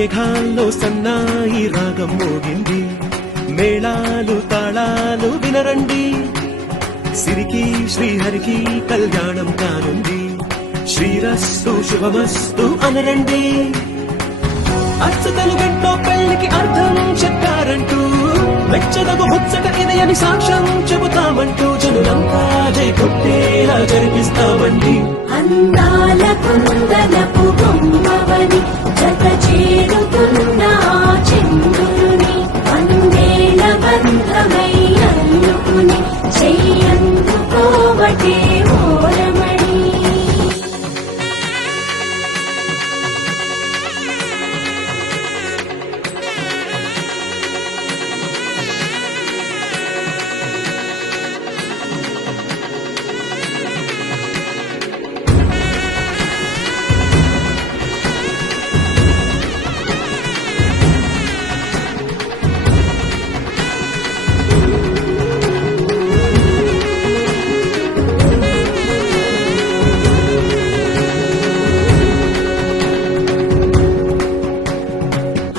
మేఘాల్లో సన్నాయి రాగం మోగింది, మేళాలు తాళాలు వినరండి, సిరికి శ్రీహరికి కళ్యాణం కానుంది, శ్రీరస్తు శుభమస్తు అనరండి. అచ్చతలు గంటో పెళ్లికి అర్థం చెప్పారంటూ, మెచ్చదగు ముచ్చట ఇది అని సాక్ష్యం చెబుతామంటూ, జనులంతా జై కొట్టేలా జరిపిస్తామండి. అందాల కుందనపు బొమ్మవని జత చేరుతున్న చంద్రుని, వందేల బంధమై అల్లుకుని చెయ్యందుకోవటే ఓరమణి.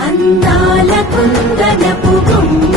అందాల కుందనపు బొమ్మ